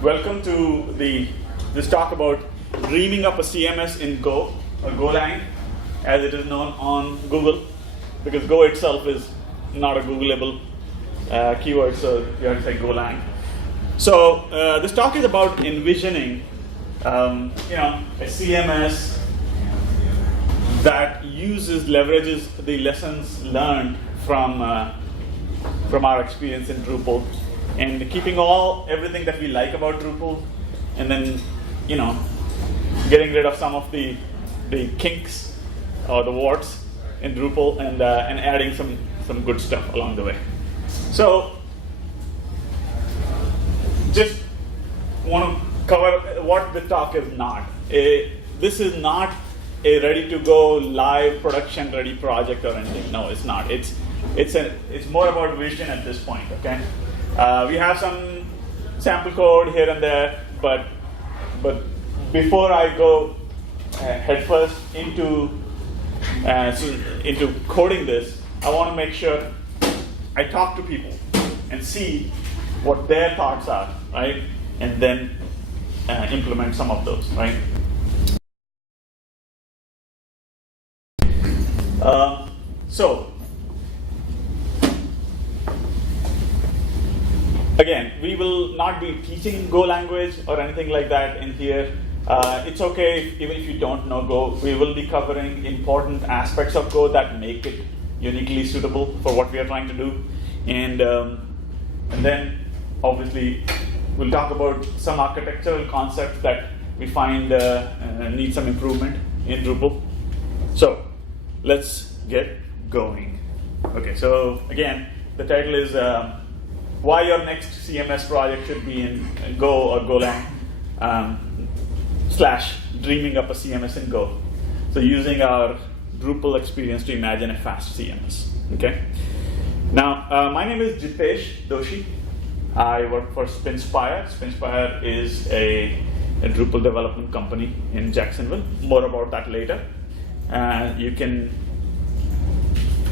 Welcome to this talk about dreaming up a CMS in Go, or Golang, as it is known on Google, because Go itself is not a Googleable keyword, so you have to say Golang. So this talk is about envisioning, a CMS that leverages the lessons learned from our experience in Drupal, and keeping everything that we like about Drupal, and then getting rid of some of the kinks or the warts in Drupal, and adding some good stuff along the way. So just want to cover what the talk is not. This is not a ready-to-go live production-ready project or anything. No, it's not. It's more about vision at this point. Okay. We have some sample code here and there, but before I go headfirst into coding this, I want to make sure I talk to people and see what their thoughts are, right? And then implement some of those, right? So again, we will not be teaching Go language or anything like that in here. It's okay even if you don't know Go. We will be covering important aspects of Go that make it uniquely suitable for what we are trying to do. And then obviously we'll talk about some architectural concepts that we find need some improvement in Drupal. So let's get going. Okay, so again, the title is why your next CMS project should be in Go or Golang / dreaming up a CMS in Go. So using our Drupal experience to imagine a fast CMS. Okay. Now, my name is Jitesh Doshi. I work for Spinspire. Spinspire is a Drupal development company in Jacksonville. More about that later. You can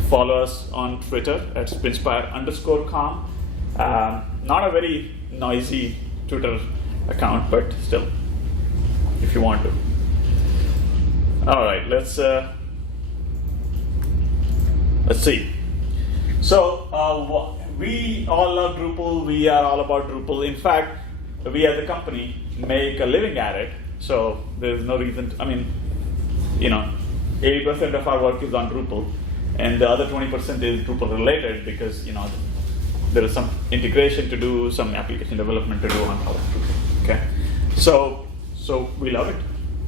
follow us on Twitter at Spinspire_com. Not a very noisy Twitter account, but still, if you want to. All right, let's see. So we all love Drupal. We are all about Drupal. In fact, we as a company make a living at it. So there's no reason. 80% of our work is on Drupal, and the other 20% is Drupal related because there is some integration to do, some application development to do on our Drupal. Okay, so we love it.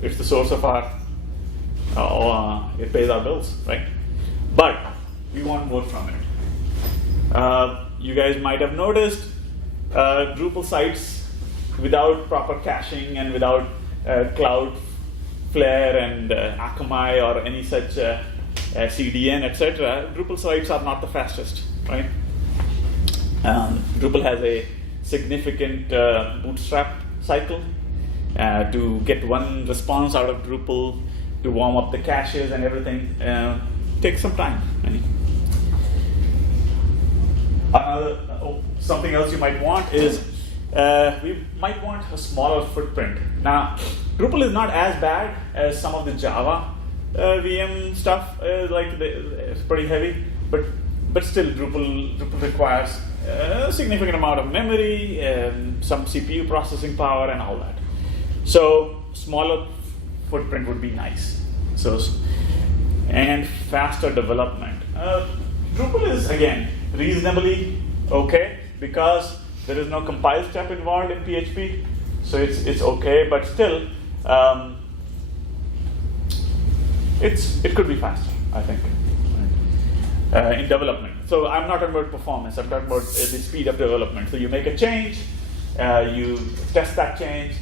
It's the source of our, it pays our bills, right? But we want more from it. You guys might have noticed Drupal sites without proper caching and without Cloudflare and Akamai or any such CDN, etc. Drupal sites are not the fastest, right? Drupal has a significant bootstrap cycle to get one response out of Drupal, to warm up the caches and everything. Takes some time. Something else you might want is we might want a smaller footprint. Now, Drupal is not as bad as some of the Java VM stuff. It's pretty heavy, but still Drupal requires a significant amount of memory, some CPU processing power, and all that. So smaller footprint would be nice. And faster development. Drupal is again reasonably okay because there is no compile step involved in PHP, so it's okay. But still, it could be faster, I think, in development. So I'm not talking about performance, I'm talking about the speed of development. So you make a change, you test that change,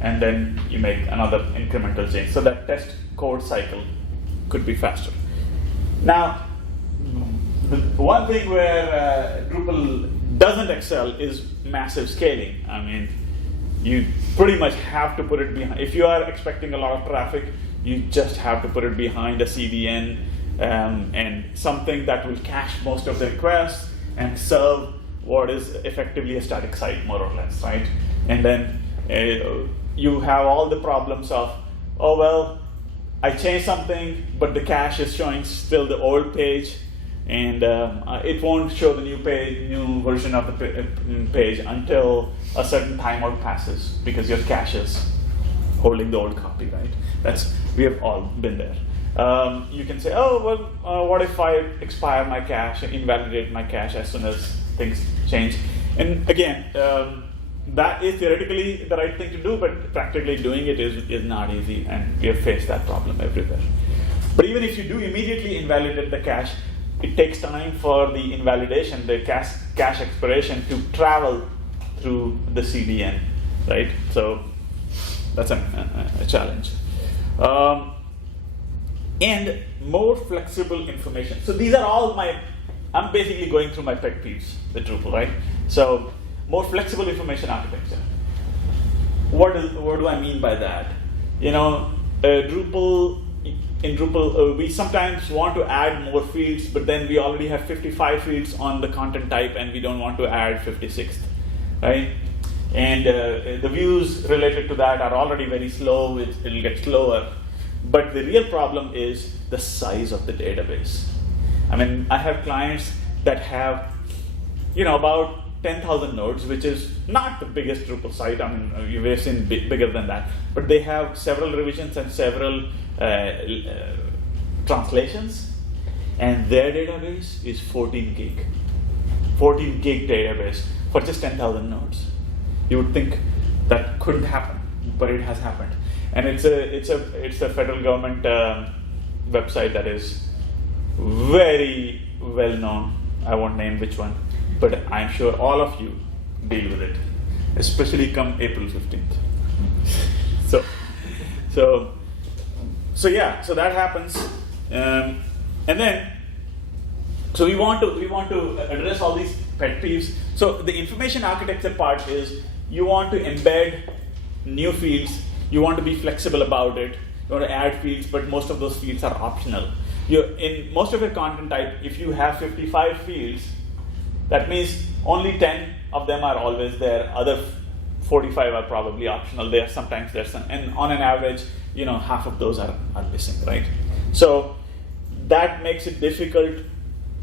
and then you make another incremental change. So that test code cycle could be faster. Now, the one thing where Drupal doesn't excel is massive scaling. You pretty much have to put it behind. If you are expecting a lot of traffic, you just have to put it behind a CDN and something that will cache most of the requests and serve what is effectively a static site, more or less, right? And then you have all the problems of, oh, well, I changed something, but the cache is showing still the old page, and it won't show the new version of the page until a certain timeout passes, because your cache is holding the old copy, right? We have all been there. You can say, oh, well, what if I expire my cache and invalidate my cache as soon as things change? And again, that is theoretically the right thing to do, but practically doing it is not easy, and we have faced that problem everywhere. But even if you do immediately invalidate the cache, it takes time for the invalidation, the cache expiration, to travel through the CDN, right? So that's a challenge. And more flexible information. So these are all I'm basically going through my pet peeves with Drupal, right? So more flexible information architecture. What do I mean by that? In Drupal, we sometimes want to add more fields, but then we already have 55 fields on the content type, and we don't want to add 56th, right? And the views related to that are already very slow. It'll get slower. But the real problem is the size of the database. I mean, I have clients that have, about 10,000 nodes, which is not the biggest Drupal site. I mean, you have seen bigger than that. But they have several revisions and several translations, and their database is 14 gig. 14 gig database for just 10,000 nodes. You would think that couldn't happen, but it has happened. And it's a federal government website that is very well known. I won't name which one, but I'm sure all of you deal with it, especially come April 15th. So that happens, and then so we want to address all these pet peeves. So the information architecture part is you want to embed new fields. You want to be flexible about it. You want to add fields, but most of those fields are optional. In most of your content type, if you have 55 fields, that means only 10 of them are always there. Other 45 are probably optional. Sometimes there's some, and on an average, half of those are missing, right? So that makes it difficult.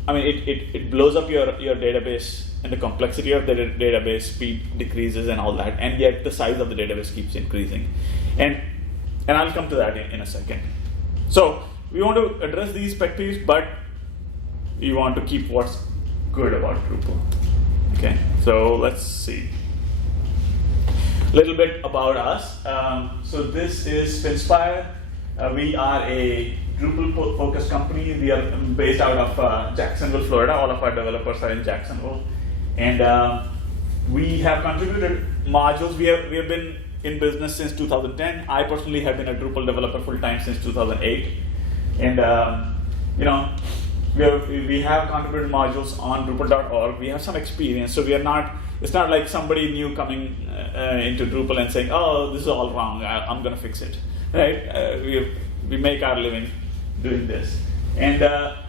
I mean, it blows up your database, and the complexity of the database, speed decreases and all that, and yet the size of the database keeps increasing. And I'll come to that in a second. So we want to address these pet peeves, but we want to keep what's good about Drupal. Okay, so let's see. A little bit about us. So this is Finspire. We are a Drupal-focused company. We are based out of Jacksonville, Florida. All of our developers are in Jacksonville. And we have contributed modules. We have been in business since 2010. I personally have been a Drupal developer full-time since 2008. And we have contributed modules on Drupal.org. We have some experience, so it's not like somebody new coming into Drupal and saying, oh, this is all wrong, I'm going to fix it, right? We make our living doing this. And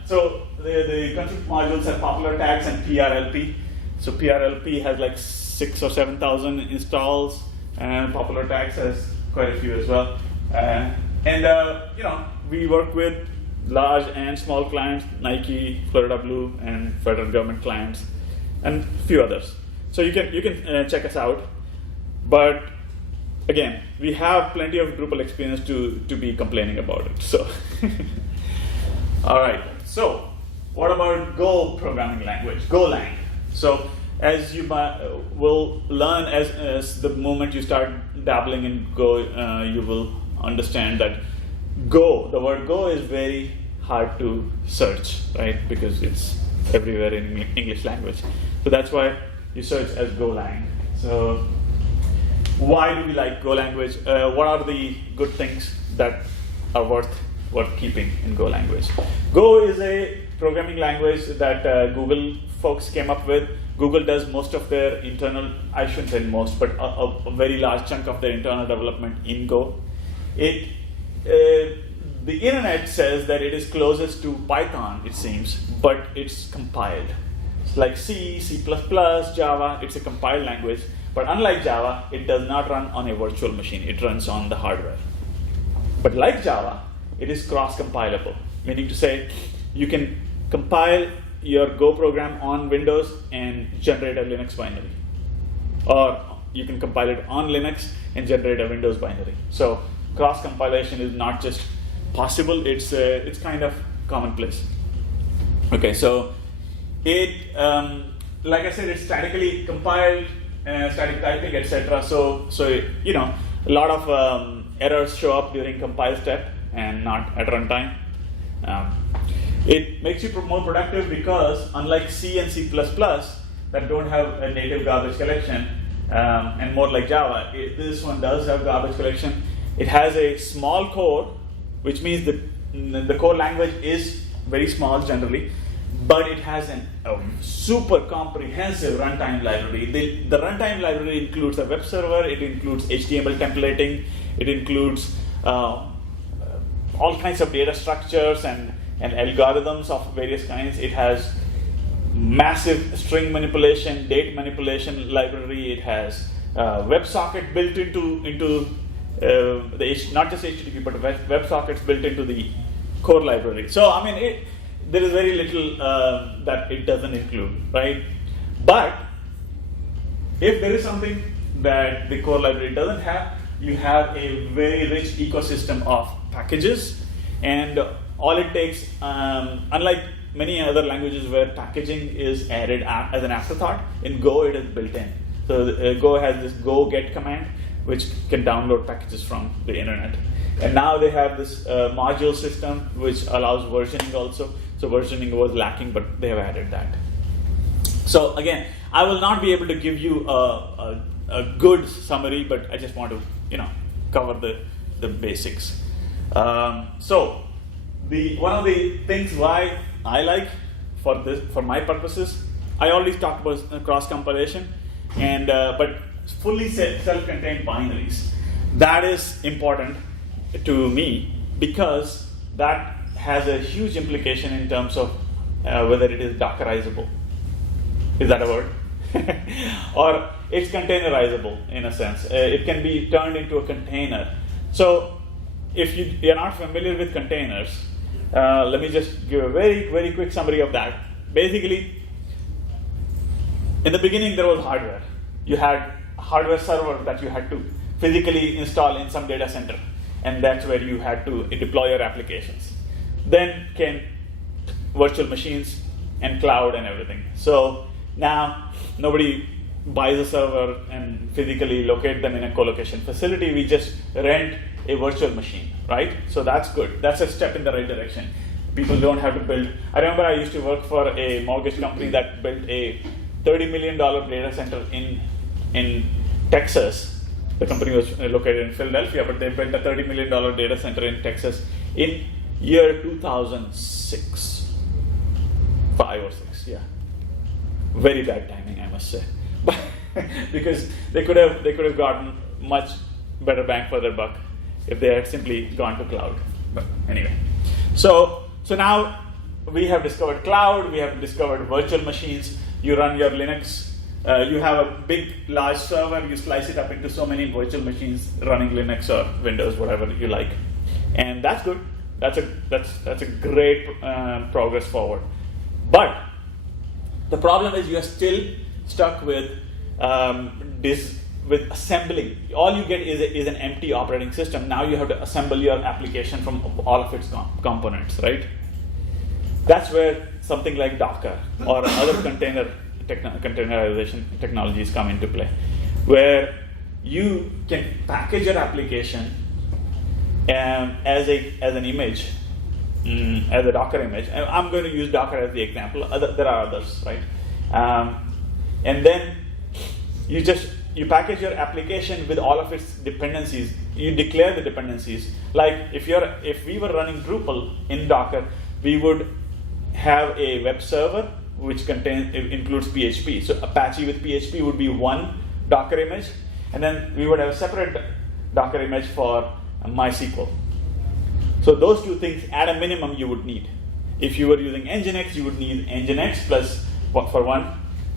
so the contribute modules have popular tags and PRLP. So PRLP has like 6,000 or 7,000 installs, and popular tags has quite a few as well. We work with large and small clients, Nike, Florida Blue, and federal government clients, and a few others. So you can check us out. But again, we have plenty of Drupal experience to be complaining about it. So, all right. So, what about Go programming language, Golang? So, as you will learn as the moment you start dabbling in Go, you will understand that the word Go is very hard to search, right? Because it's everywhere in English language. So that's why you search as Golang. So why do we like Go language? What are the good things that are worth keeping in Go language? Go is a programming language that Google folks came up with. Google does most of their internal, I shouldn't say most, but a very large chunk of their internal development in Go. The internet says that it is closest to Python, it seems, but it's compiled. like C, C++, Java, it's a compiled language. But unlike Java, it does not run on a virtual machine. It runs on the hardware. But like Java, it is cross-compilable, meaning to say you can compile your Go program on Windows and generate a Linux binary. Or you can compile it on Linux and generate a Windows binary. So cross-compilation is not just possible, it's kind of commonplace. Okay, so it, like I said, it's statically compiled, static typing, etc. So you know, a lot of errors show up during compile step and not at runtime. It makes you more productive because unlike C and C++ that don't have a native garbage collection, and more like Java, this one does have garbage collection. It has a small code, which means the core language is very small generally, but it has a super comprehensive runtime library. The runtime library includes a web server, it includes HTML templating, it includes all kinds of data structures and algorithms of various kinds. It has massive string manipulation, date manipulation library. It has WebSocket built into not just HTTP, but WebSockets built into the core library. So I mean, there is very little that it doesn't include, right? But if there is something that the core library doesn't have, you have a very rich ecosystem of packages, and all it takes, unlike many other languages where packaging is added as an afterthought, in Go it is built in. So Go has this Go get command, which can download packages from the internet. And now they have this module system, which allows versioning also. So versioning was lacking, but they have added that. So again, I will not be able to give you a good summary, but I just want to, cover the basics. So one of the things why I like for my purposes, I already talked about cross compilation, and but fully self-contained binaries. That is important to me because that has a huge implication in terms of whether it is Dockerizable. Is that a word? Or it's containerizable in a sense. It can be turned into a container. So if you're not familiar with containers, let me just give a very, very quick summary of that. Basically, in the beginning there was hardware. You had a hardware server that you had to physically install in some data center, and that's where you had to deploy your applications. Then came virtual machines and cloud and everything. So now nobody buys a server and physically locate them in a co-location facility. We just rent a virtual machine, right? So that's good. That's a step in the right direction. People don't have to build. I remember I used to work for a mortgage company that built a $30 million data center in Texas. The company was located in Philadelphia, but they built a $30 million data center in Texas in year 2006, 5 or 6, yeah. Very bad timing, I must say, but because they could have gotten much better bang for their buck if they had simply gone to cloud. But anyway, so now we have discovered cloud, we have discovered virtual machines. You run your Linux, you have a big, large server, you slice it up into so many virtual machines running Linux or Windows, whatever you like. And that's good. That's a great progress forward. But the problem is you are still stuck with assembling. All you get is an empty operating system. Now you have to assemble your application from all of its components, right? That's where something like Docker or other containerization technologies come into play, where you can package your application as an image, as a Docker image. And I'm going to use Docker as the example. There are others, right? And then you package your application with all of its dependencies. You declare the dependencies. Like if we were running Drupal in Docker, we would have a web server which includes PHP. So Apache with PHP would be one Docker image, and then we would have a separate Docker image for MySQL. So those two things at a minimum you would need. If you were using Nginx, you would need Nginx plus for one,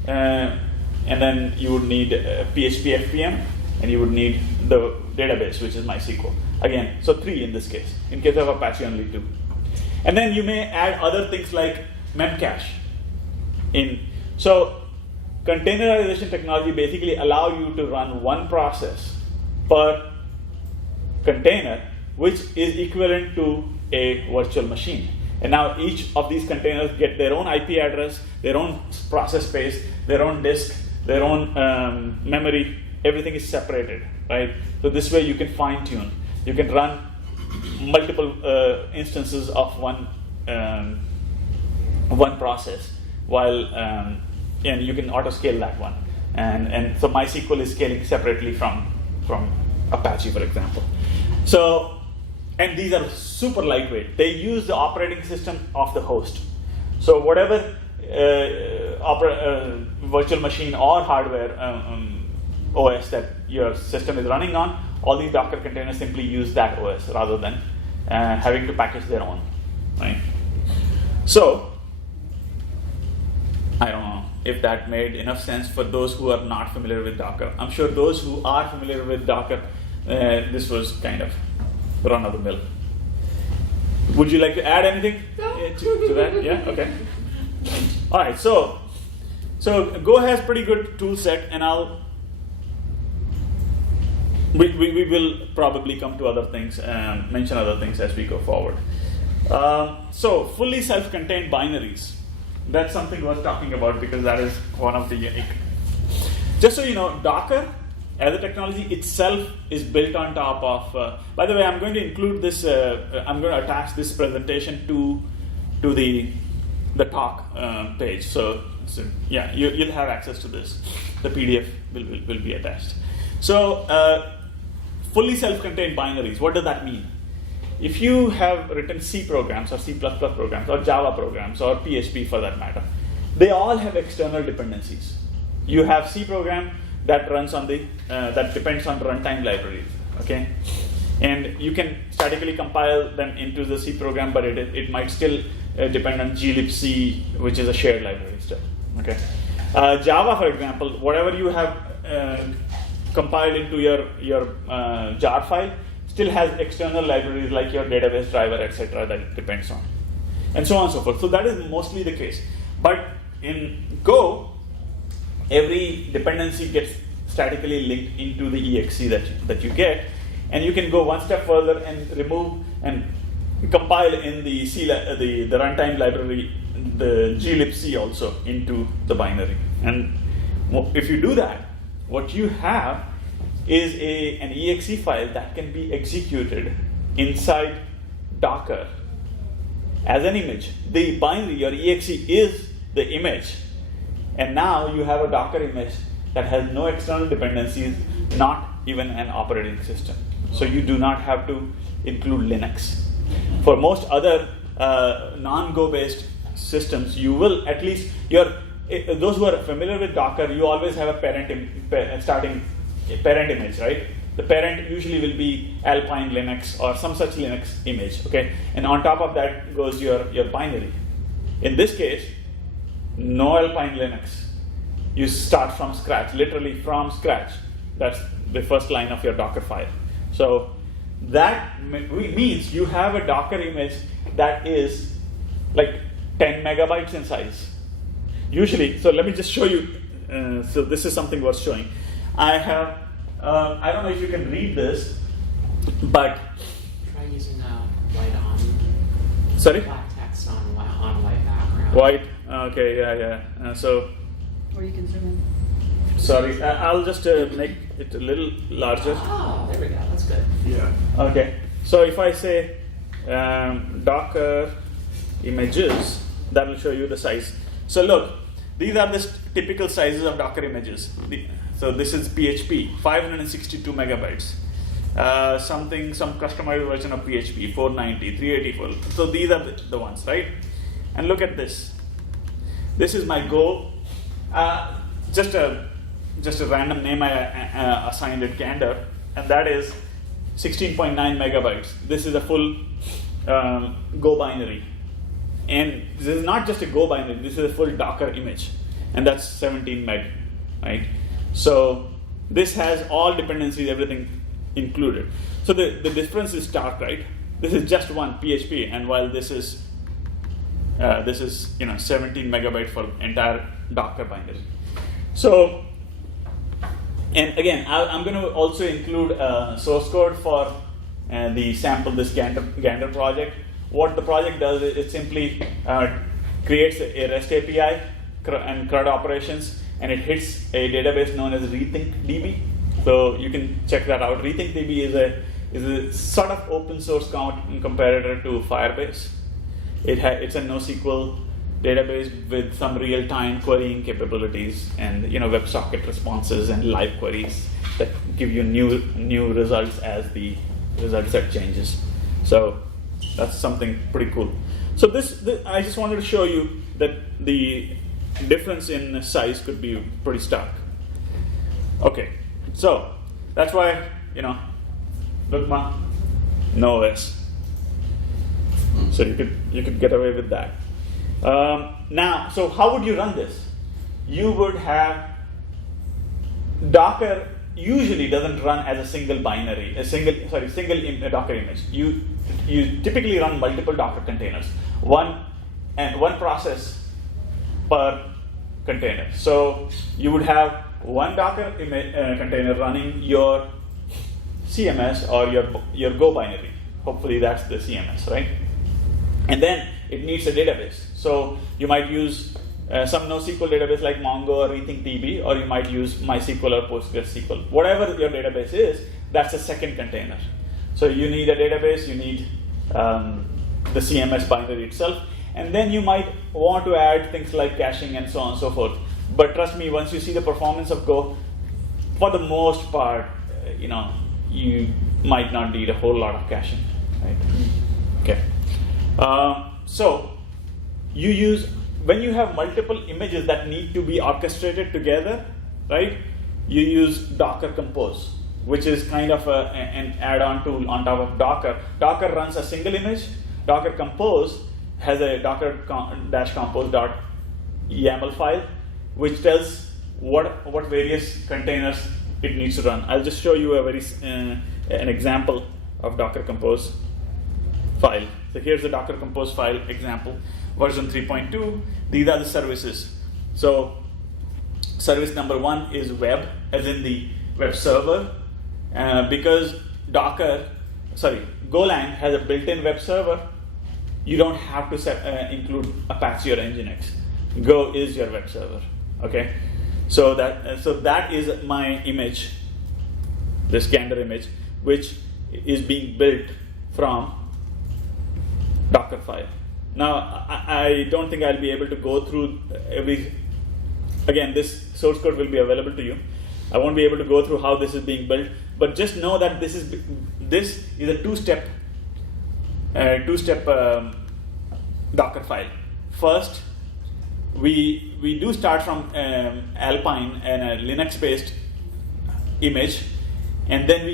and then you would need PHP FPM, and you would need the database, which is MySQL. Again, so 3 in this case. In case of Apache, only 2. And then you may add other things like memcache. So containerization technology basically allow you to run one process per container, which is equivalent to a virtual machine. And now each of these containers get their own IP address, their own process space, their own disk, their own memory. Everything is separated, right? So this way you can fine tune. You can run multiple instances of one process, while and you can auto scale that one. And so MySQL is scaling separately from Apache, for example. So, and these are super lightweight. They use the operating system of the host. So whatever virtual machine or hardware OS that your system is running on, all these Docker containers simply use that OS rather than having to package their own, right? So, I don't know if that made enough sense for those who are not familiar with Docker. I'm sure those who are familiar with Docker, this was kind of run of the mill. Would you like to add anything to that? Yeah, okay. All right, so Go has pretty good tool set, and we will probably come to other things and mention other things as we go forward. So fully self-contained binaries. That's something worth talking about because that is one of the unique. Just so you know, Docker as a technology itself is built on top of. By the way, I'm going to include this. I'm going to attach this presentation to the talk page. So yeah, you'll have access to this. The PDF will be attached. So fully self-contained binaries. What does that mean? If you have written C programs or C++ programs or Java programs or PHP for that matter, they all have external dependencies. You have C program that runs on that depends on runtime libraries, okay? And you can statically compile them into the C program, but it might still depend on glibc, which is a shared library still, okay? Java, for example, whatever you have compiled into your jar file still has external libraries like your database driver, etc., that it depends on, and so on and so forth. So that is mostly the case. But in Go, every dependency gets statically linked into the exe that you get, and you can go one step further and remove and compile in the the runtime library the glibc also into the binary. And if you do that, what you have is an exe file that can be executed inside Docker as an image. The binary, your exe, is the image, and now you have a Docker image that has no external dependencies, not even an operating system. So you do not have to include Linux. For most other non-Go based systems, you will at least those who are familiar with Docker, you always have a parent image, right? The parent usually will be Alpine Linux or some such Linux image, okay? And on top of that goes your binary. In this case, no Alpine Linux. You start from scratch, literally from scratch. That's the first line of your Docker file. So that means you have a Docker image that is like 10 megabytes in size. Usually, so let me just show you. So this is something worth showing. I have, I don't know if you can read this, but. Try using white on. Sorry? Black text on white background. White, okay, yeah. Or you can zoom in. Sorry, I'll just make it a little larger. Oh, there we go, that's good. Yeah. Okay, so if I say Docker images, that will show you the size. So look, these are the typical sizes of Docker images. So this is PHP, 562 megabytes. Some customized version of PHP, 490, 384. So these are the ones, right? And look at this. This is my Go. Just a random name I assigned it, Candor, and that is 16.9 megabytes. This is a full Go binary. And this is not just a Go binary, this is a full Docker image. and that's 17 meg, right? So this has all dependencies, everything included. So the difference is stark, right? This is just one PHP, and while this is 17 megabyte for entire Docker binary. So, and again, I'm going to also include source code for the sample this Gander project. What the project does is it simply creates a REST API and CRUD operations, and it hits a database known as RethinkDB. So you can check that out. RethinkDB is a sort of open source competitor to Firebase. It's a NoSQL database with some real-time querying capabilities and WebSocket responses and live queries that give you new results as the result set changes. So that's something pretty cool. So this I just wanted to show you that the difference in size could be pretty stark. Okay, so that's why Lugma, no OS. So you could get away with that. Now, so how would you run this? You would have Docker usually doesn't run as a single binary, single Docker image. You typically run multiple Docker containers, one process per container. So you would have one Docker container running your CMS or your Go binary. Hopefully that's the CMS, right? And then it needs a database. So you might use some NoSQL database like Mongo or RethinkDB, or you might use MySQL or PostgreSQL. Whatever your database is, that's a second container. So you need a database, you need the CMS binary itself, and then you might want to add things like caching and so on and so forth. But trust me, once you see the performance of Go, for the most part, you might not need a whole lot of caching, right? Okay. So you use, when you have multiple images that need to be orchestrated together, right? You use Docker Compose, which is kind of an add-on tool on top of Docker. Docker runs a single image. Docker Compose has a docker-compose.yaml file, which tells what various containers it needs to run. I'll just show you an example of Docker Compose file. So here's the Docker Compose file example, version 3.2. These are the services. So service number 1 is web, as in the web server. Because Golang has a built-in web server, you don't have to include Apache or Nginx. Go is your web server. Okay, so that is my image, this Gander image, which is being built from Docker file. Now, I don't think I'll be able to go through again, this source code will be available to you. I won't be able to go through how this is being built, but just know that this is a two-step Docker file. First, we do start from Alpine and a Linux-based image, and then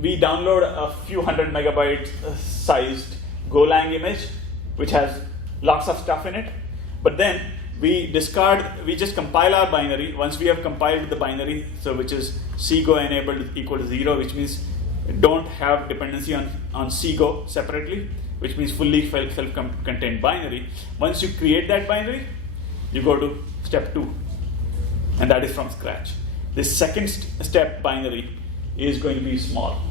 we download a few hundred megabytes sized Golang image, which has lots of stuff in it. But then we just compile our binary. Once we have compiled the binary, so which is cgo enabled equal to 0, which means don't have dependency on cgo separately, which means fully self-contained binary. Once you create that binary, you go to step 2, and that is from scratch. The second step binary is going to be small.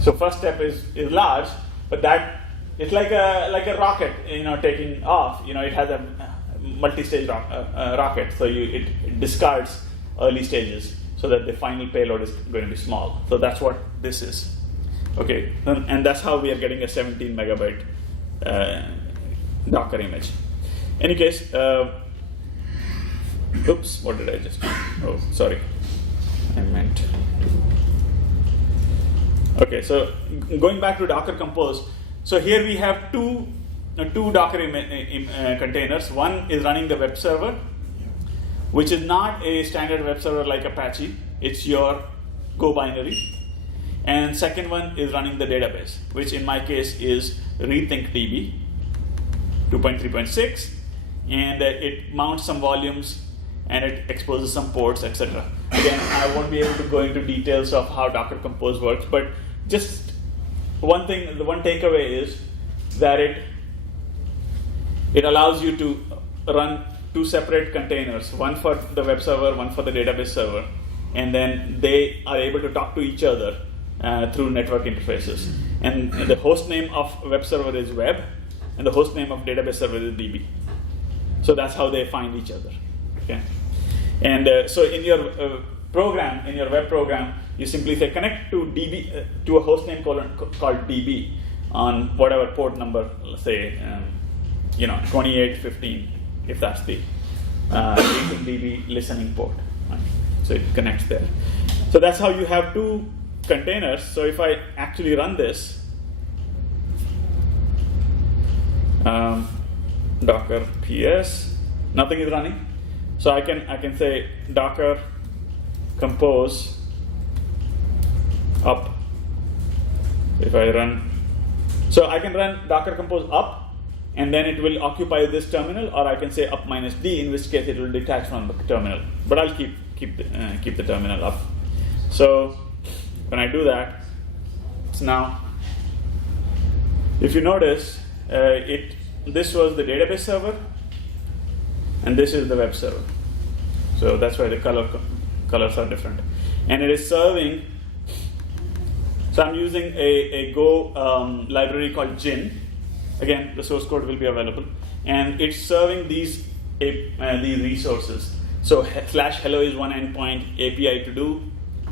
So first step is large, but that it's like a rocket, taking off. It has a multi-stage rocket, so it discards early stages so that the final payload is going to be small. So that's what this is. Okay, and that's how we are getting a 17 megabyte Docker image. Any case, oops, what did I just do? Oh, sorry, I meant. Okay, so going back to Docker Compose. So here we have two Docker containers. One is running the web server, which is not a standard web server like Apache. It's your Go binary. And second one is running the database, which in my case is RethinkDB 2.3.6, and it mounts some volumes and it exposes some ports, etc. Again, I won't be able to go into details of how Docker Compose works, but just one thing, the one takeaway is that it allows you to run two separate containers, one for the web server, one for the database server, and then they are able to talk to each other through network interfaces. And the host name of web server is web, and the host name of database server is DB. So that's how they find each other. Okay. And so in your program, in your web program, you simply say connect to DB to a host name called DB on whatever port number, let's say 2815, if that's the DB listening port. Right? So it connects there. So that's how you have two containers. So if I actually run this, Docker PS, nothing is running. So I can say Docker compose up. If I run, so I can run Docker compose up, and then it will occupy this terminal, or I can say up minus D, in which case it will detach from the terminal. But I'll keep the terminal up. So when I do that, it's now, if you notice, this was the database server, and this is the web server. So that's why the colors are different. And it is serving, so I'm using a Go library called Gin. Again, the source code will be available. And it's serving these resources. So /hello is one endpoint, API to do,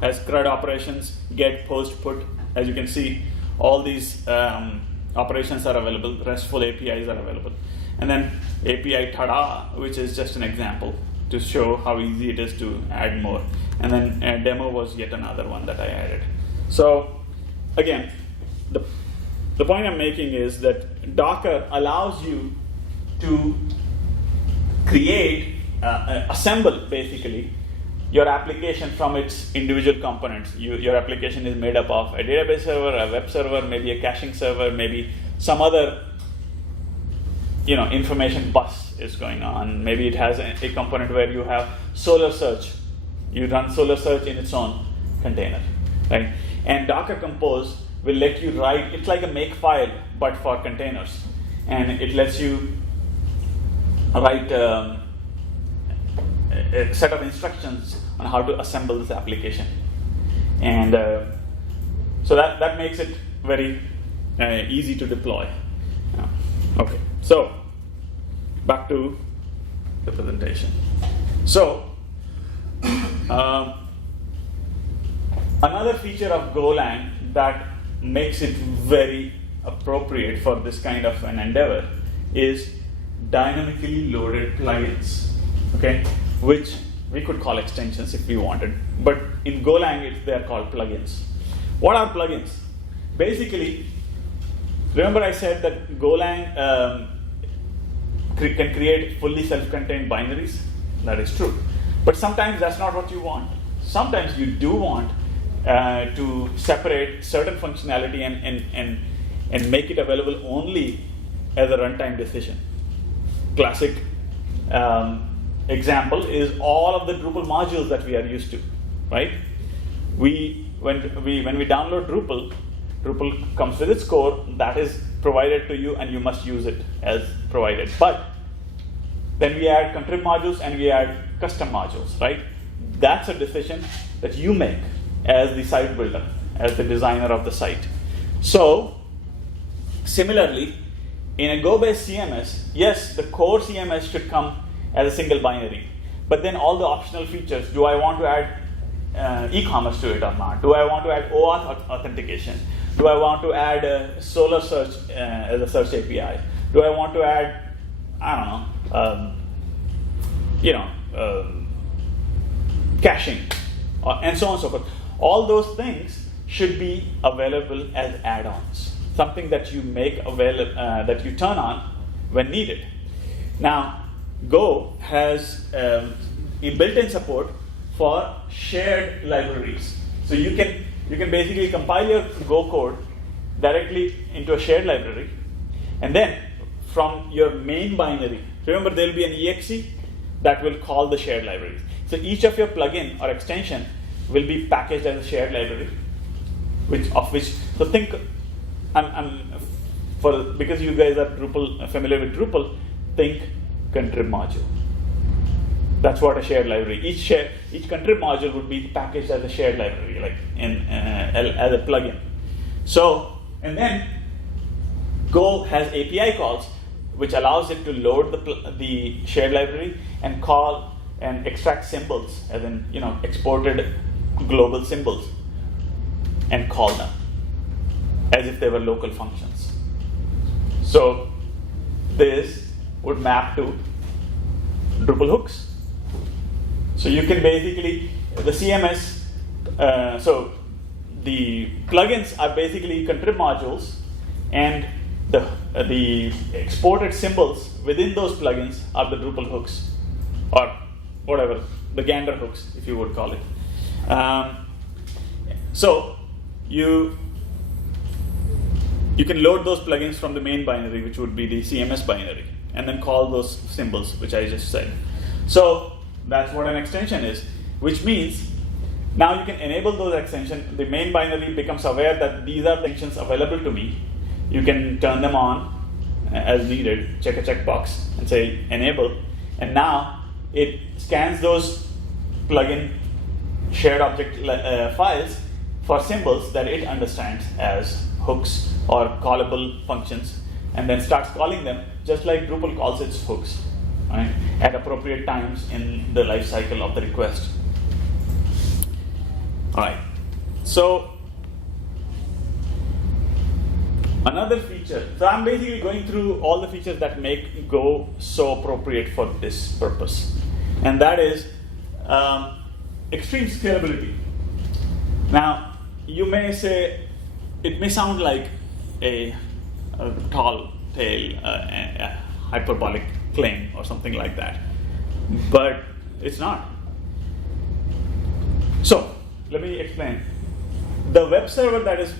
has CRUD operations, get, post, put. As you can see, all these operations are available, RESTful APIs are available. And then API tada, which is just an example to show how easy it is to add more. And then demo was yet another one that I added. So again, the point I'm making is that Docker allows you to create, assemble basically your application from its individual components. Your application is made up of a database server, a web server, maybe a caching server, maybe some other information bus is going on. Maybe it has a component where you have Solar Search. You run Solar Search in its own container, right? And Docker Compose will let you write, it's like a makefile, but for containers. And it lets you write a set of instructions on how to assemble this application. And so that makes it very easy to deploy. Okay, so back to the presentation. So another feature of Golang that makes it very appropriate for this kind of an endeavor is dynamically loaded plugins, okay, which we could call extensions if we wanted, but in Golang they're called plugins. What are plugins? Basically, remember I said that Golang can create fully self-contained binaries? That is true. But sometimes that's not what you want. Sometimes you do want to separate certain functionality and make it available only as a runtime decision. Classic example is all of the Drupal modules that we are used to, right? When we download Drupal comes with its core that is provided to you, and you must use it as provided. But then we add contrib modules and we add custom modules, right? That's a decision that you make as the site builder, as the designer of the site. So similarly, in a Go-based CMS, yes, the core CMS should come as a single binary. But then all the optional features, do I want to add e-commerce to it or not? Do I want to add OAuth authentication? Do I want to add Solar Search as a search API? Do I want to add, caching, and so on and so forth? All those things should be available as add-ons, something that you make available, that you turn on when needed. Now, Go has built-in support for shared libraries. So you can basically compile your Go code directly into a shared library, and then from your main binary, remember there will be an exe that will call the shared libraries. So each of your plugin or extension will be packaged as a shared library, so think, because you guys are familiar with Drupal, think contrib module. That's what a shared library. Each contrib module would be packaged as a shared library, like as a plugin. So, and then Go has API calls, which allows it to load the shared library and call and extract symbols, as in exported global symbols, and call them as if they were local functions. So this would map to Drupal hooks. So you can basically, the CMS, so the plugins are basically contrib modules, and the exported symbols within those plugins are the Drupal hooks, or whatever, the Gander hooks, if you would call it. So you can load those plugins from the main binary, which would be the CMS binary, and then call those symbols, which I just said. So that's what an extension is, which means now you can enable those extensions. The main binary becomes aware that these are the extensions available to me. You can turn them on as needed, check a checkbox and say enable, and now it scans those plugin shared object files for symbols that it understands as hooks or callable functions, and then starts calling them just like Drupal calls its hooks, right, at appropriate times in the life cycle of the request. All right. So another feature. So I'm basically going through all the features that make Go so appropriate for this purpose, and that is extreme scalability. Now, you may say, it may sound like a tall tale, a hyperbolic claim or something like that, but it's not. So let me explain. The web server that is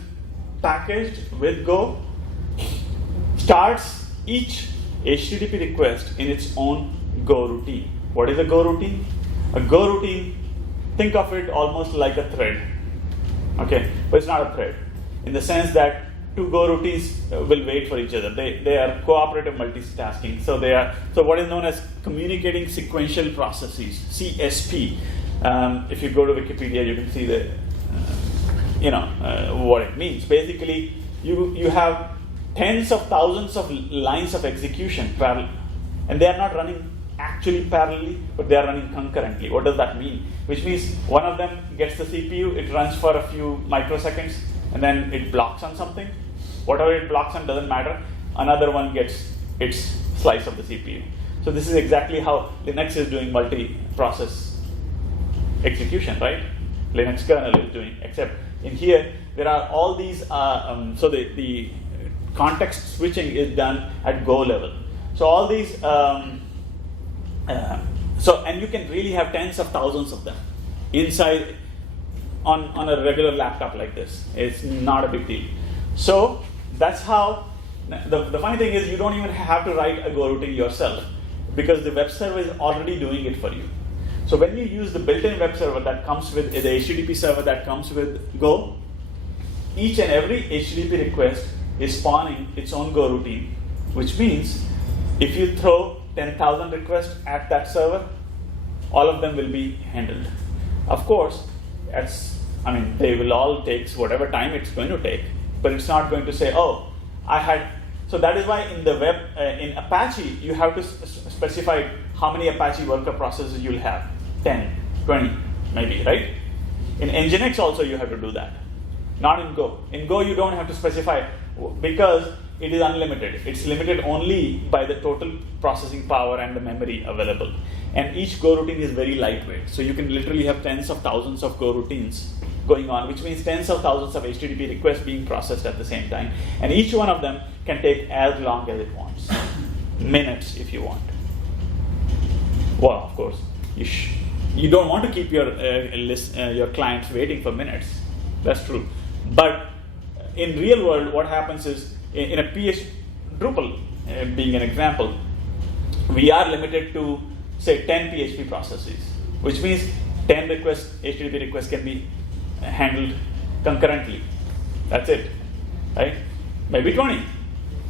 packaged with Go starts each HTTP request in its own Go routine. What is a Go routine? A Go routine, think of it almost like a thread. Okay, but it's not a thread in the sense that two Go routines will wait for each other. They are cooperative multitasking. So what is known as communicating sequential processes, CSP. If you go to Wikipedia, you can see what it means. Basically, you have tens of thousands of lines of execution parallel, and they are not running actually parallelly, but they are running concurrently. What does that mean? Which means one of them gets the CPU, it runs for a few microseconds, and then it blocks on something. Whatever it blocks on doesn't matter. Another one gets its slice of the CPU. So this is exactly how Linux is doing multi-process execution, right? Linux kernel is doing, except in here there are all these. So the context switching is done at Go level. So all these. And you can really have tens of thousands of them inside on a regular laptop like this. It's not a big deal. So that's how. The funny thing is, you don't even have to write a Go routine yourself, because the web server is already doing it for you. So when you use the built-in web server that comes with the HTTP server that comes with Go, each and every HTTP request is spawning its own Go routine, which means if you throw 10,000 requests at that server, all of them will be handled. Of course, they will all take whatever time it's going to take, but it's not going to say, oh, so that is why in the web, in Apache, you have to specify how many Apache worker processes you'll have, 10, 20, maybe, right? In Nginx also you have to do that. Not in Go. In Go you don't have to specify, because it is unlimited. It's limited only by the total processing power and the memory available. And each Go routine is very lightweight. So you can literally have tens of thousands of Go routines going on, which means tens of thousands of HTTP requests being processed at the same time. And each one of them can take as long as it wants. Minutes if you want. Well, of course, you don't want to keep your clients waiting for minutes. That's true. But in real world, what happens is, in a Drupal being an example, we are limited to say 10 PHP processes, which means 10 HTTP requests can be handled concurrently. That's it, right? Maybe 20,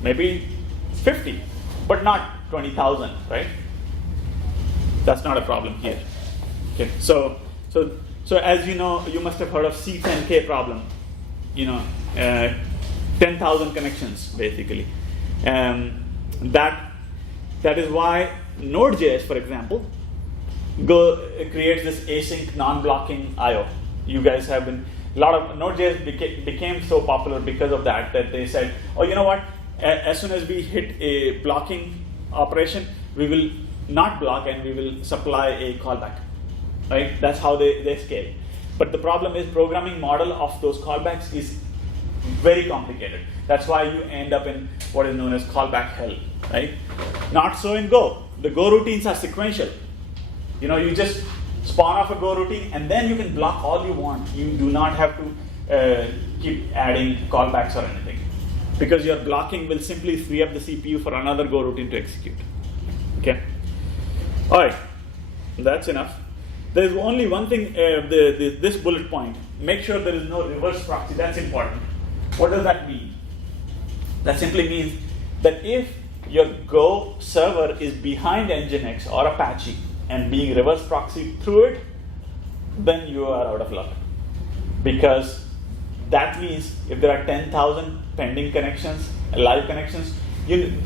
maybe 50, but not 20,000, right? That's not a problem here. Okay, so as you know, you must have heard of C10K problem. 10,000 connections basically. That is why Node.js, for example, creates this async non-blocking I/O. You guys have been a lot of Node.js became so popular because of that they said, oh, you know what? As soon as we hit a blocking operation, we will not block and we will supply a callback. Right? That's how they scale. But the problem is programming model of those callbacks is very complicated. That's why you end up in what is known as callback hell, right? Not so in Go. The Go routines are sequential. You just spawn off a Go routine and then you can block all you want. You do not have to keep adding callbacks or anything, because your blocking will simply free up the CPU for another Go routine to execute. Okay. All right. That's enough. There's only one thing, this bullet point. Make sure there is no reverse proxy. That's important. What does that mean? That simply means that if your Go server is behind Nginx or Apache and being reverse proxied through it, then you are out of luck. Because that means if there are 10,000 pending connections, live connections,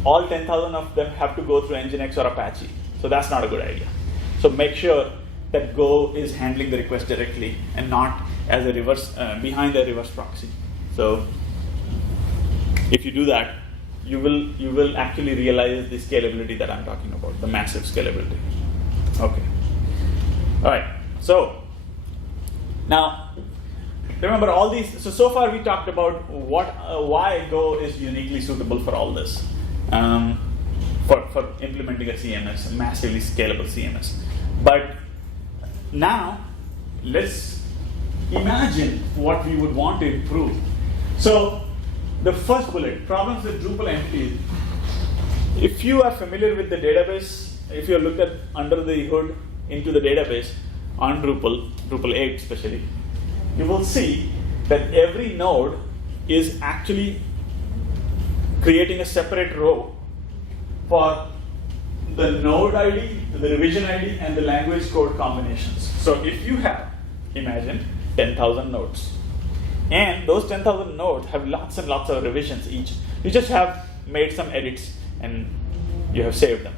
all 10,000 of them have to go through Nginx or Apache. So that's not a good idea. So make sure that Go is handling the request directly and not as a reverse behind the reverse proxy. So if you do that, you will actually realize the scalability that I'm talking about, the massive scalability. Okay. All right. So now remember all these. So far we talked about why Go is uniquely suitable for all this, for implementing a CMS, a massively scalable CMS. But now let's imagine what we would want to improve. So the first bullet, problems with Drupal entities. If you are familiar with the database, if you look at under the hood into the database on Drupal 8 especially, you will see that every node is actually creating a separate row for the node ID, the revision ID, and the language code combinations. So if you have, imagine, 10,000 nodes, and those 10,000 nodes have lots and lots of revisions each. You just have made some edits and you have saved them.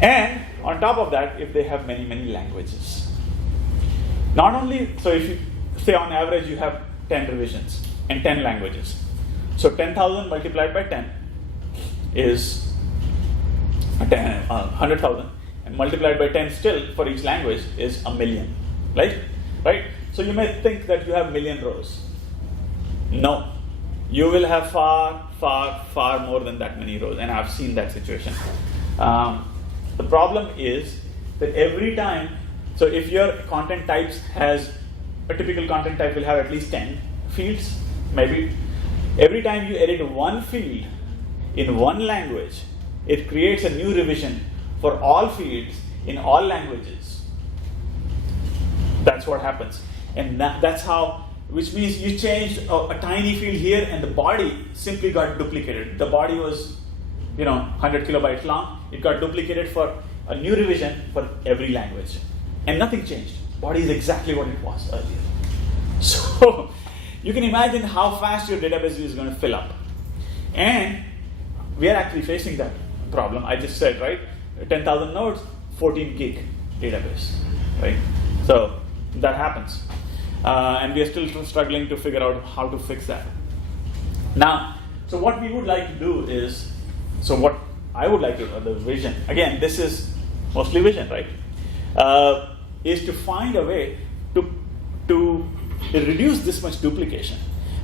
And on top of that, if they have many, many languages. Not only, so if you say on average you have 10 revisions and 10 languages. So 10,000 multiplied by 10 is 100,000, and multiplied by 10 still for each language is 1,000,000, right? So you may think that you have 1,000,000 rows. No, you will have far, far, far more than that many rows, and I've seen that situation. The problem is that every time, so if your content types has, a typical content type will have at least 10 fields, maybe. Every time you edit one field in one language, it creates a new revision for all fields in all languages. That's what happens. And that's how, which means you changed a tiny field here and the body simply got duplicated. The body was 100 kilobytes long. It got duplicated for a new revision for every language. And nothing changed. Body is exactly what it was earlier. So you can imagine how fast your database is going to fill up. And we are actually facing that problem. I just said, right? 10,000 nodes, 14 gig database, right? So that happens. And we are still struggling to figure out how to fix that. Now, so what we would like to do is, so what I would like to, the vision, again, this is mostly vision, right? Is to find a way to reduce this much duplication.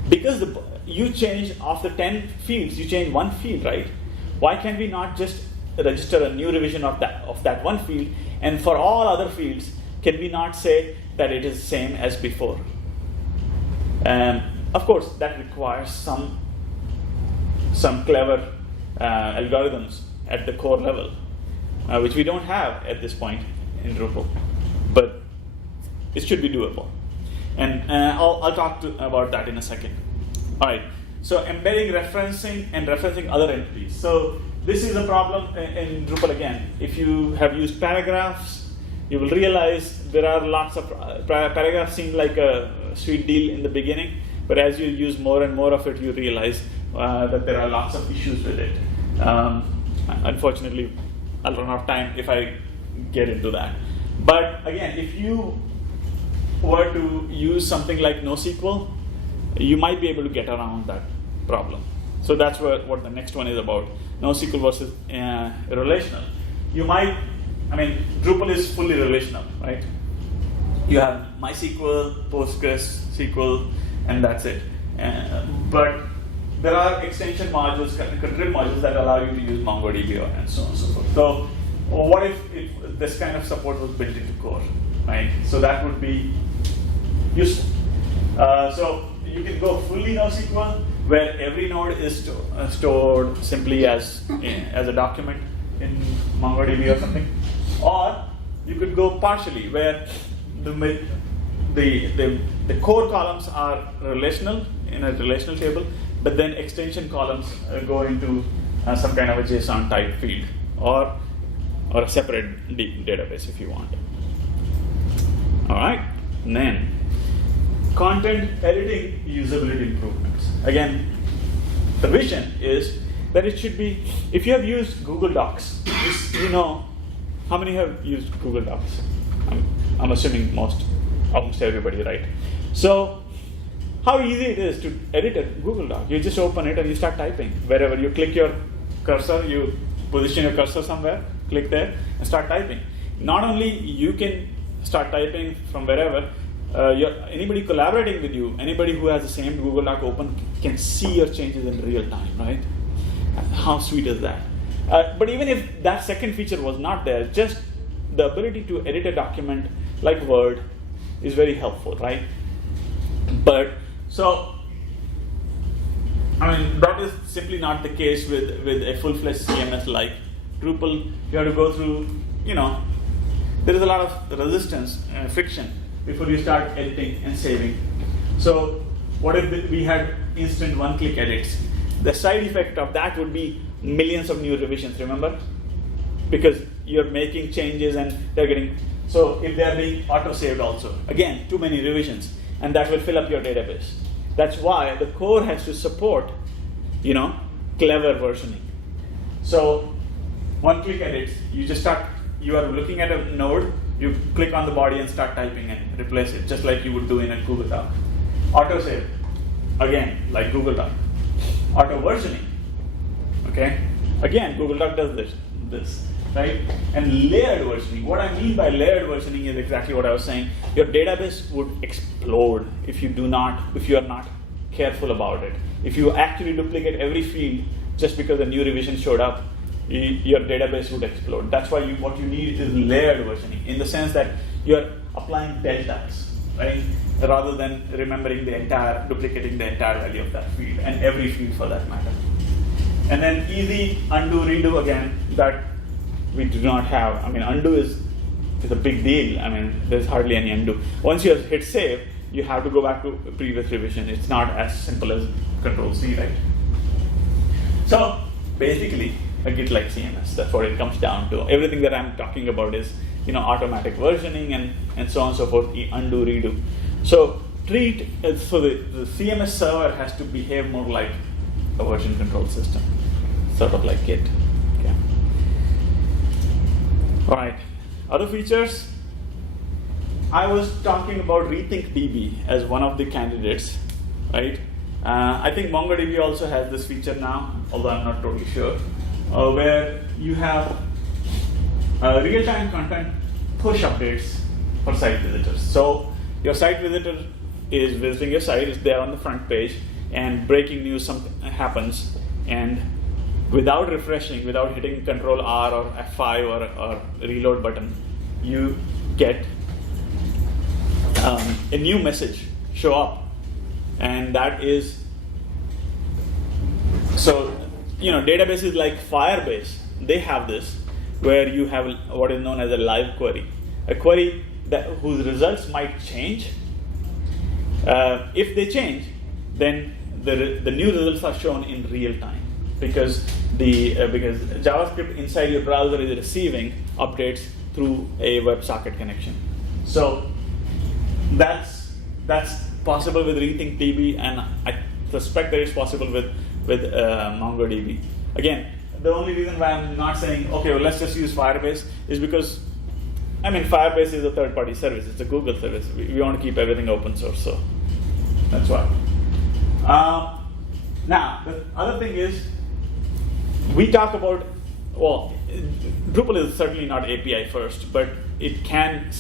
Because you change, of the 10 fields, you change one field, right? Why can we not just register a new revision of that one field, and for all other fields, can we not say that it is the same as before? Of course, that requires some clever algorithms at the core level. which we don't have at this point in Drupal, but it should be doable. And I'll talk about that in a second. All right, so embedding referencing and referencing other entities. So this is a problem in Drupal again. If you have used paragraphs, you will realize there are lots of paragraphs seem like a sweet deal in the beginning, but as you use more and more of it, you realize that there are lots of issues with it. Unfortunately, I'll run out of time if I get into that. But again, if you were to use something like NoSQL, you might be able to get around that problem. So that's what the next one is about, NoSQL versus relational. You might, Drupal is fully relational, right? You have MySQL, Postgres, SQL, and that's it. But there are extension modules, contrib modules that allow you to use MongoDB and so on and so forth. So what if this kind of support was built into core, right? So that would be useful. So you can go fully NoSQL, where every node is stored simply as a document in MongoDB or something. Or you could go partially, where the core columns are relational in a relational table, but then extension columns go into some kind of a JSON type field, or a separate database if you want. All right, and then content editing usability improvements. Again, the vision is that it should be, if you have used Google Docs, you know, how many have used Google Docs? I'm assuming almost everybody, right? So how easy it is to edit a Google Doc. You just open it and you start typing. Wherever you click your cursor, you position your cursor somewhere, click there, and start typing. Not only you can start typing from wherever, anybody collaborating with you, anybody who has the same Google Doc open can see your changes in real time, right? How sweet is that? But even if that second feature was not there, just the ability to edit a document like Word is very helpful, right? But so, that is simply not the case with a full-fledged CMS like Drupal. You have to go through, there is a lot of resistance, friction before you start editing and saving. So what if we had instant one-click edits? The side effect of that would be millions of new revisions, remember? Because you're making changes and they're getting, so if they're being auto-saved also, again, too many revisions, and that will fill up your database. That's why the core has to support, clever versioning. So one-click edits, you are looking at a node, you click on the body and start typing and replace it, just like you would do in a Google Doc. Auto-save, again, like Google Doc. Auto-versioning, okay? Again, Google Doc does this, right? And layered versioning. What I mean by layered versioning is exactly what I was saying. Your database would explode if you are not careful about it. If you actually duplicate every field just because a new revision showed up, your database would explode. That's why what you need is layered versioning, in the sense that you're applying deltas, right? Rather than duplicating the entire value of that field, and every field for that matter. And then easy undo, redo, again, that we do not have. Undo is a big deal. There's hardly any undo. Once you hit save, you have to go back to a previous revision. It's not as simple as Control-C, right? So basically, a Git like CMS. That's what it comes down to. Everything that I'm talking about is, automatic versioning and so on and so forth, undo, redo. So the CMS server has to behave more like a version control system, sort of like Git. Okay. All right. Other features. I was talking about Rethink DB as one of the candidates, right? I think MongoDB also has this feature now, although I'm not totally sure, where you have real-time content push updates for site visitors. So your site visitor is visiting your site, it's there on the front page, and breaking news something happens, and without refreshing, without hitting Control R or F5 or reload button, you get a new message show up. And that is, so, databases like Firebase, they have this, where you have what is known as a live query, a query whose results might change. If they change, then the new results are shown in real time, because because JavaScript inside your browser is receiving updates through a WebSocket connection. So that's possible with RethinkDB, and I suspect that it's possible with MongoDB. Again, the only reason why I'm not saying, okay, well, let's just use Firebase is because, I mean, Firebase is a third-party service. It's a Google service. We want to keep everything open source, so that's why. Now, the other thing is, we talk about, well, Drupal is certainly not API first, but it can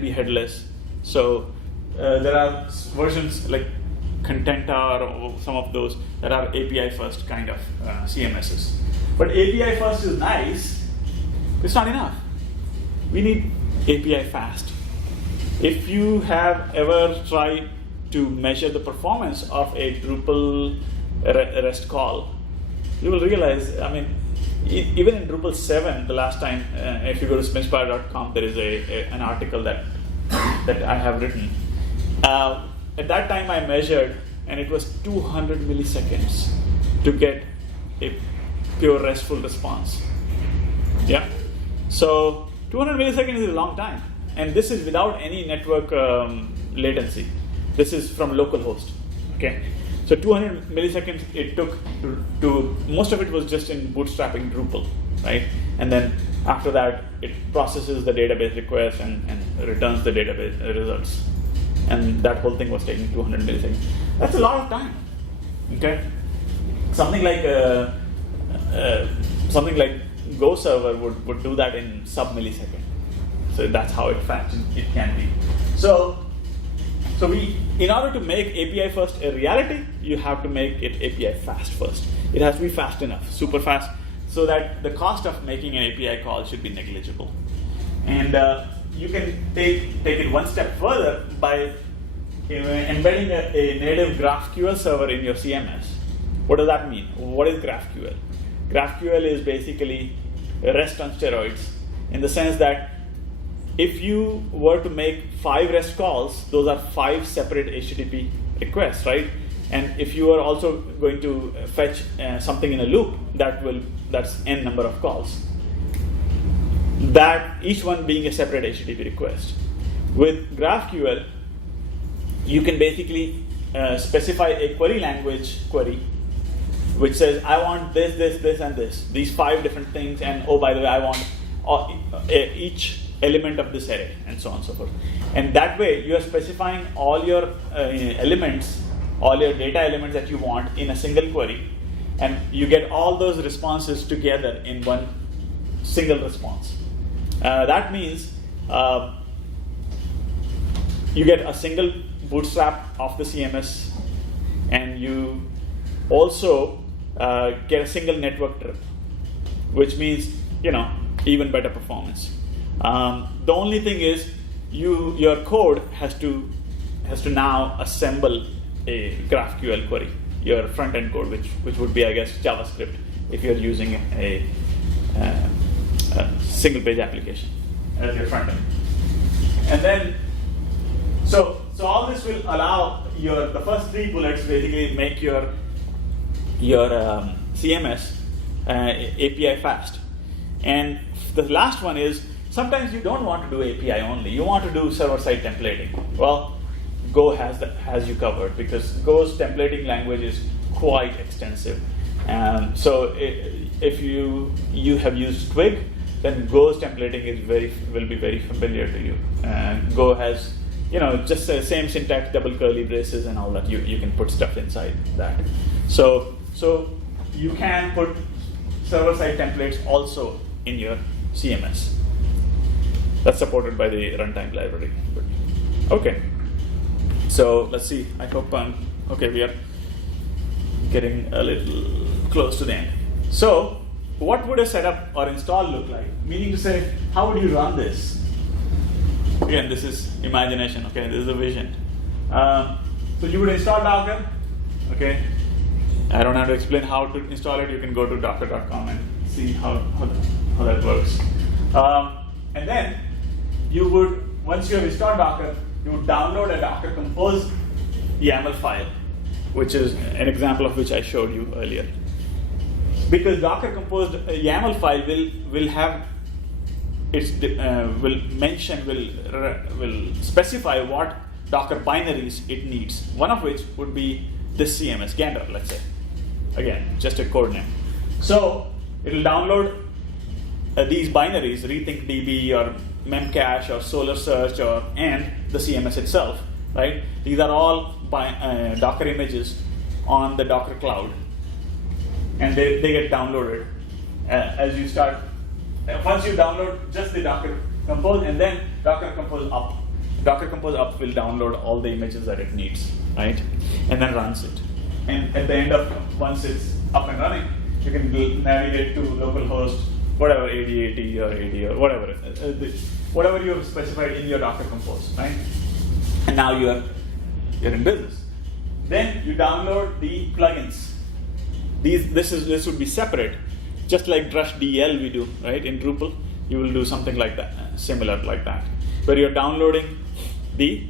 be headless. So there are versions like Contenta or some of those that are API first kind of CMSs. But API first is nice, it's not enough. We need API fast. If you have ever tried to measure the performance of a Drupal REST call, you will realize, I mean, even in Drupal 7, the last time, if you go to smithspire.com, there is an article that I have written. At that time, I measured, and it was 200 milliseconds to get a pure RESTful response. Yeah, so 200 milliseconds is a long time, and this is without any network latency. This is from localhost. Okay, so 200 milliseconds it took to most of it was just in bootstrapping Drupal, right? And then after that, it processes the database request and returns the database results. And that whole thing was taking 200 milliseconds. That's a lot of time. Okay, something like Go server would do that in sub-millisecond. So that's how fast it can be. So in order to make API first a reality, you have to make it API fast first. It has to be fast enough, super fast, so that the cost of making an API call should be negligible. And you can take it one step further by embedding a native GraphQL server in your CMS. What does that mean? What is GraphQL? GraphQL is basically REST on steroids, in the sense that if you were to make 5 REST calls, those are 5 separate HTTP requests, right? And if you are also going to fetch something in a loop, that's n number of calls. That each one being a separate HTTP request. With GraphQL, you can basically specify a query language query, which says, I want this, this, this, and this. These 5 different things, and oh, by the way, I want each element of this array, and so on and so forth. And that way, you are specifying all your elements, all your data elements that you want in a single query, and you get all those responses together in one single response. That means you get a single bootstrap of the CMS, and you also get a single network trip, which means, even better performance. The only thing is, your code has to now assemble a GraphQL query, your front-end code, which would be, I guess, JavaScript, if you're using a single-page application as your front-end. And then, so all this will allow the first 3 bullets basically make your CMS API fast. And the last one is, sometimes you don't want to do API only. You want to do server-side templating. Well, Go has you covered, because Go's templating language is quite extensive. So if you have used Twig, then Go's templating will be very familiar to you. Go has just the same syntax, double curly braces, and all that. You can put stuff inside that. So you can put server-side templates also in your CMS. That's supported by the runtime library. Okay. So let's see. I hope okay. We are getting a little close to the end. So what would a setup or install look like? Meaning to say, how would you run this? Again, this is imagination. Okay, this is a vision. So you would install Docker. Okay. I don't have to explain how to install it. You can go to docker.com and see how that works. And then you would, once you have installed Docker, you would download a Docker Compose YAML file, which is an example of which I showed you earlier. Because Docker Compose YAML file will have its will specify what Docker binaries it needs. One of which would be this CMS Gander, let's say. Again, just a code name. So it will download these binaries, RethinkDB or Memcache or Solar Search and the CMS itself, right? These are all Docker images on the Docker cloud, and they get downloaded as you start. Once you download just the Docker Compose, and then Docker Compose up. Docker Compose up will download all the images that it needs, right? And then runs it. And at the end of, once it's up and running, you can navigate to localhost, whatever, 8080 or 80 or whatever, whatever you have specified in your Docker Compose, right? And now you're in business. Then you download the plugins. This would be separate, just like Drush DL we do, right? In Drupal, you will do something like that, similar like that, where you're downloading the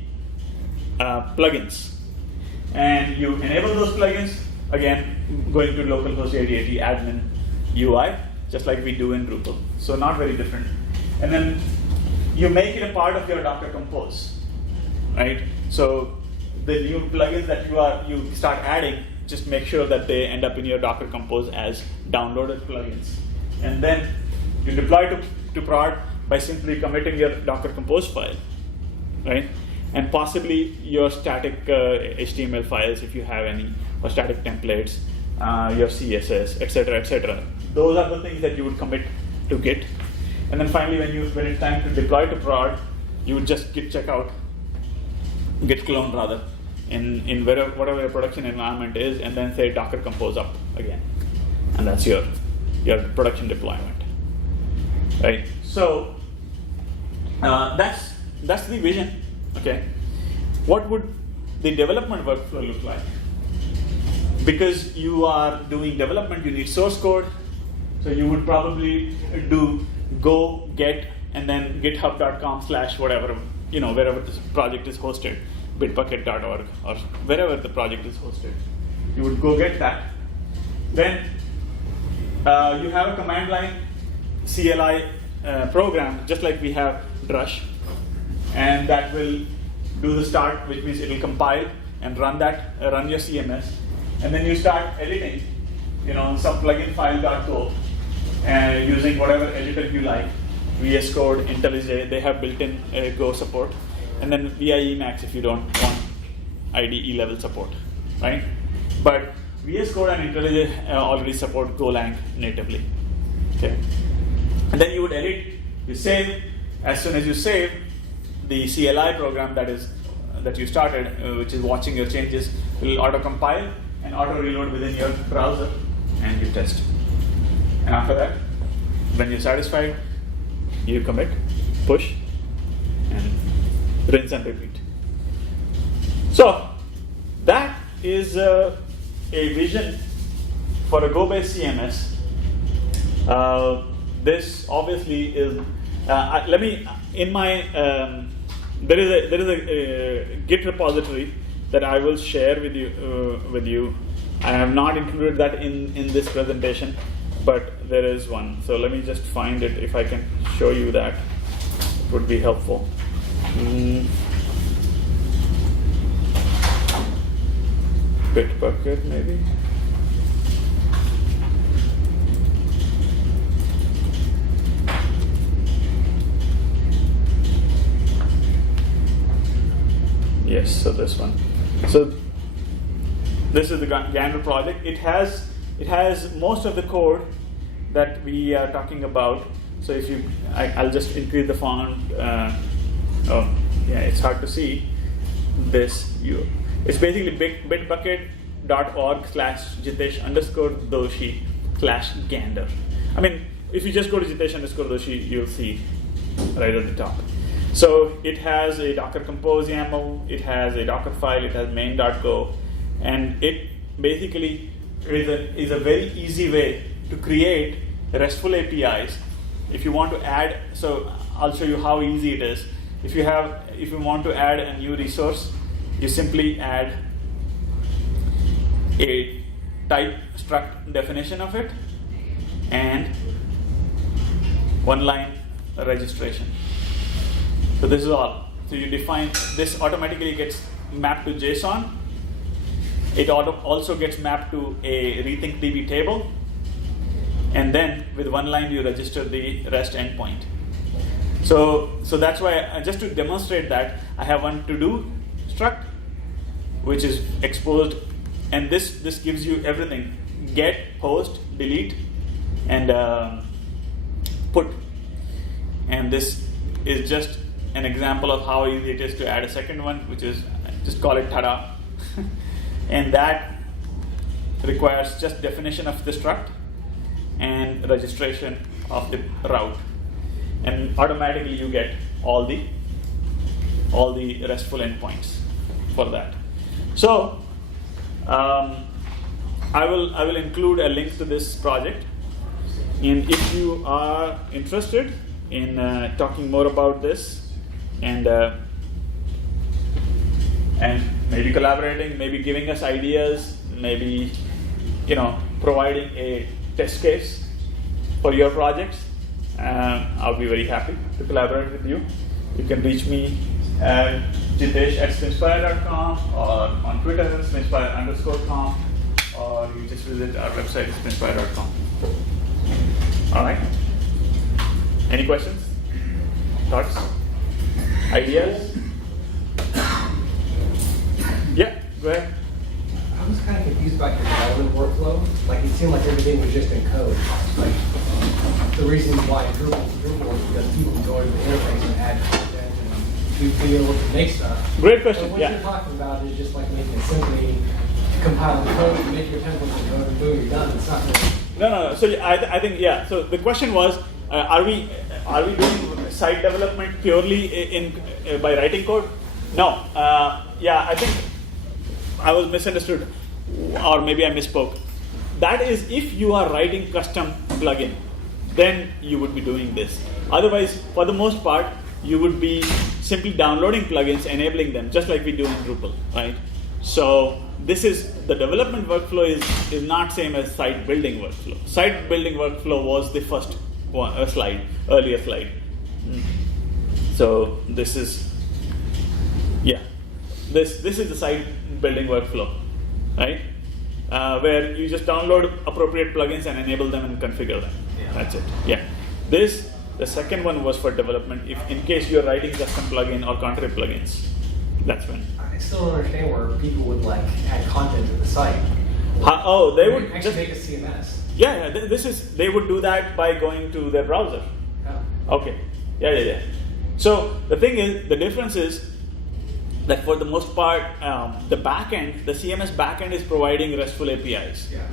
plugins, and you enable those plugins. Again, going to localhost 8080 admin UI, just like we do in Drupal. So not very different. And then you make it a part of your Docker Compose, right? So the new plugins that you start adding, just make sure that they end up in your Docker Compose as downloaded plugins. And then you deploy to prod by simply committing your Docker Compose file, right? And possibly your static HTML files, if you have any, or static templates, your CSS, etc., etc. Those are the things that you would commit to Git. And then finally, when it's time to deploy to prod, you would just git clone rather, in whatever your production environment is, and then say Docker Compose up again, and that's your production deployment, right? So that's the vision. Okay, what would the development workflow look like? Because you are doing development, you need source code, so you would probably do go get and then github.com/whatever, wherever this project is hosted, bitbucket.org or wherever the project is hosted. You would go get that. Then you have a command line CLI program, just like we have Drush, and that will do the start, which means it will compile and run your CMS, and then you start editing, some plugin file.go, and using whatever editor you like, VS Code, IntelliJ, they have built-in Go support, and then via Emacs if you don't want IDE level support, right? But VS Code and IntelliJ already support Golang natively. Okay, and then you would edit, you save. As soon as you save, the CLI program that you started, which is watching your changes, will auto compile and auto reload within your browser, and you test. And after that, when you're satisfied, you commit, push, and rinse and repeat. So that is a vision for a Go-based CMS. This obviously is. There is a Git repository that I will share with you. I have not included that in this presentation, but there is one. So let me just find it. If I can show you that, it would be helpful. Bitbucket maybe. Yes, so this one. So this is the Gander project. It has most of the code that we are talking about. So if I'll just increase the font. It's hard to see this. It's basically bitbucket.org/Jitesh_Doshi/Gander. I mean, if you just go to Jitesh_Doshi, you'll see right at the top. So it has a Docker Compose YAML, it has a Docker file, it has main.go, and it basically is a very easy way to create RESTful APIs, if you want to add, so I'll show you how easy it is. If you want to add a new resource, you simply add a type struct definition of it and one line registration. So this is all. So you define this, automatically gets mapped to JSON. It also gets mapped to a rethink DB table, and then with one line you register the REST endpoint. So that's why, just to demonstrate that, I have one to do struct which is exposed, and this gives you everything: get, post, delete, and put. And this is just an example of how easy it is to add a second one, which is, just call it tada. And that requires just definition of the struct and registration of the route, and automatically you get all the RESTful endpoints for that. So I will include a link to this project, and if you are interested in talking more about this and maybe collaborating, maybe giving us ideas, maybe providing a test case for your projects, I'll be very happy to collaborate with you. You can reach me at jitesh@spinspire.com or on Twitter spinspire_com, or you just visit our website spinspire.com. All right. Any questions? Thoughts? Ideas? Yeah, go ahead. I was kind of confused about your development workflow. Like, it seemed like everything was just in code. Like, the reason why Drupal is because people can go to the interface and add content and be able to make stuff. Great question. But what Yeah. you're talking about is just like making it simply compile the code, make your templates, and go and boom, you're done. It's not really. No. So I think, yeah. So the question was, are we doing site development purely by writing code? No. Yeah, I think I was misunderstood, or maybe I misspoke. That is, if you are writing custom plugin, then you would be doing this. Otherwise, for the most part, you would be simply downloading plugins, enabling them, just like we do in Drupal, right? So this is, the development workflow is not same as site building workflow. Site building workflow was the first one, earlier slide. So this is, yeah, this is the site building workflow, right? Where you just download appropriate plugins and enable them and configure them. Yeah. That's it. Yeah. The second one was for development, if in case you're writing custom plugin or contrib plugins. That's when. I still don't understand where people would like add content to the site. They would actually just make a CMS. Yeah. They would do that by going to their browser. Oh. Okay. Yeah. So the thing is, the difference is that for the most part, the backend, the CMS backend is providing RESTful APIs. Yeah.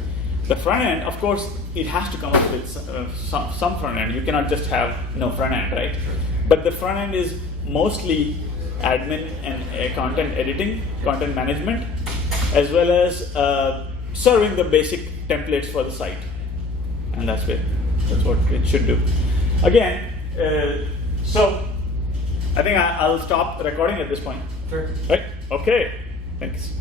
The front end, of course, it has to come up with some front end. You cannot just have no front end, right? Sure. But the front end is mostly admin and content editing, content management, as well as serving the basic templates for the site. And that's what it should do. Again, so I think I'll stop recording at this point. Sure. Right? Okay. Thanks.